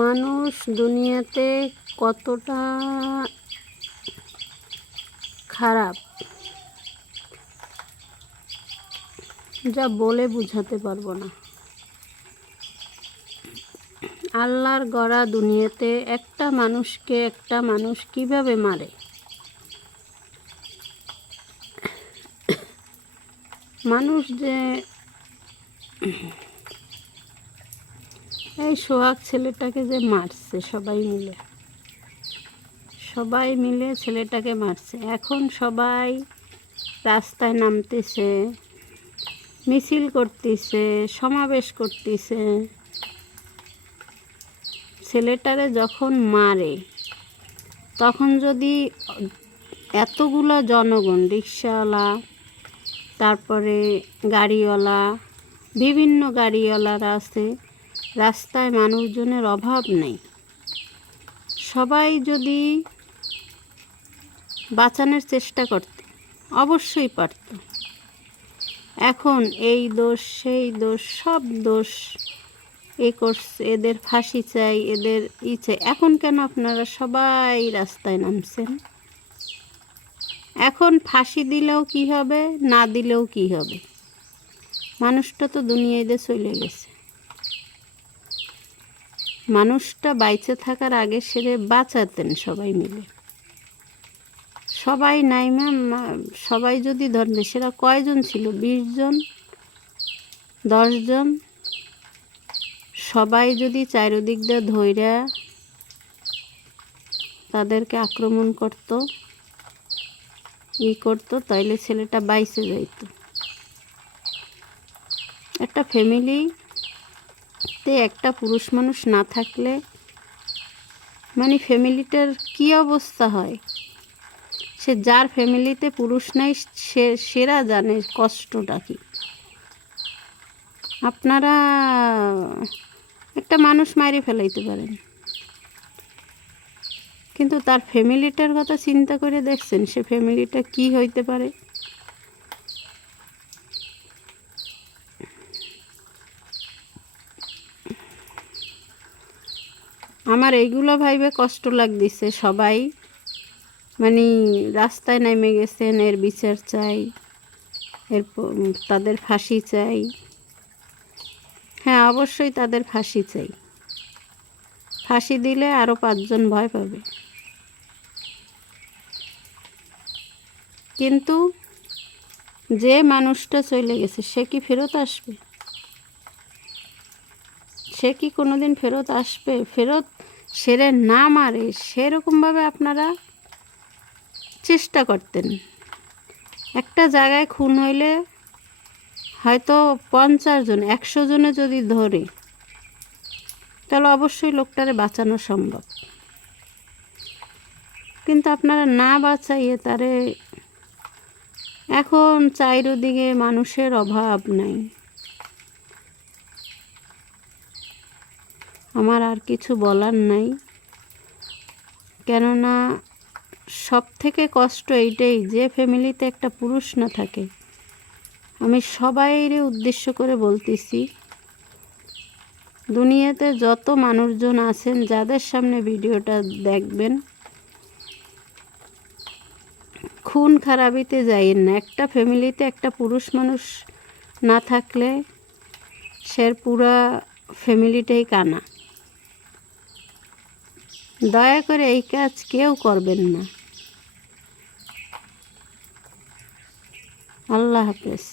মানুষ দুনিয়াতে কতটা খারাপ যা বলে বোঝাতে পারবো না। আল্লাহর গড়া দুনিয়াতে একটা মানুষকে একটা মানুষ কিভাবে মারে, মানুষ যে এই সোহাগ ছেলেটাকে যে মারছে, সবাই মিলে ছেলেটাকে মারছে। এখন সবাই রাস্তায় নামতেছে, মিছিল করতেছে, সমাবেশ করতেছে। ছেলেটারে যখন মারে তখন যদি এতগুলো জনগণ, রিক্সাওয়ালা, তারপরে গাড়িওয়ালা, বিভিন্ন গাড়িওয়ালারা আছে, রাস্তায় মানুষজনের অভাব নেই, সবাই যদি বাঁচানোর চেষ্টা করত অবশ্যই পারত। এখন এই দোষ সেই দোষ, সব দোষ এ করছে, এদের ফাঁসি চাই, এদের চাই। এখন কেন আপনারা সবাই রাস্তায় নামছেন? এখন ফাঁসি দিলেও কি হবে, না দিলেও কি হবে? মানুষটা তো দুনিয়াতে চলে গেছে। মানুষটা বাইচে থাকার আগে সেরে বাঁচাতেন সবাই মিলে। সবাই নাই ম্যাম, সবাই যদি ধরেন, সেরা কয়জন ছিল? 20 জন, 10 জন। সবাই যদি চারিদিক দিয়ে ধইরা তাদেরকে আক্রমণ করত, তাইলে ছেলেটা বাইচে যাইত। একটা ফ্যামিলিতে একটা পুরুষ মানুষ না থাকলে মানে ফ্যামিলিটার কি অবস্থা হয়? সে যার ফ্যামিলিতে পুরুষ নাই সেরা জানে কষ্টটা কি। আপনারা একটা মানুষ মারি ফেলাইতে পারেন, কিন্তু তার ফ্যামিলিটার কথা চিন্তা করে দেখছেন সে ফ্যামিলিটা কি হইতে পারে? আমার এইগুলো ভাইবে কষ্ট লাগতেছে। সবাই মানে রাস্তায় নেমে গেছেন, এর বিচার চাই, তাদের ফাঁসি চাই। হ্যাঁ, অবশ্যই তাদের ফাঁসি চাই। ফাঁসি দিলে আরও 5 জন ভয় পাবে। কিন্তু যে মানুষটা চলে গেছে সে কি ফেরত আসবে? সে কি কোনোদিন ফেরত আসবে? ফেরত সেরে না মারে সেরকমভাবে আপনারা চেষ্টা করতেন। একটা জায়গায় খুন হইলে হয়তো 50 জন, 100 জনে যদি ধরে, তাহলে অবশ্যই লোকটারে বাঁচানো সম্ভব। কিন্তু আপনারা না বাঁচাইয়ে তারে, এখন চারিদিকে মানুষের অভাব নাই। আমার আর কিছু বলার নাই, কেননা সব থেকে কষ্ট এইটাই, যে ফ্যামিলিতে একটা পুরুষ না থাকে। আমি সবাইরে উদ্দেশ্য করে বলতেছি, দুনিয়াতে যত মানুষজন আছেন যাদের সামনে ভিডিওটা দেখবেন, খুন খারাপিতে যাইয়েন না। একটা ফ্যামিলিতে একটা পুরুষ মানুষ না থাকলে সে পুরা ফ্যামিলিটাই কানা। দয়া করে এই কাজ কেউ করবেন না। আল্লাহ হাফেজ।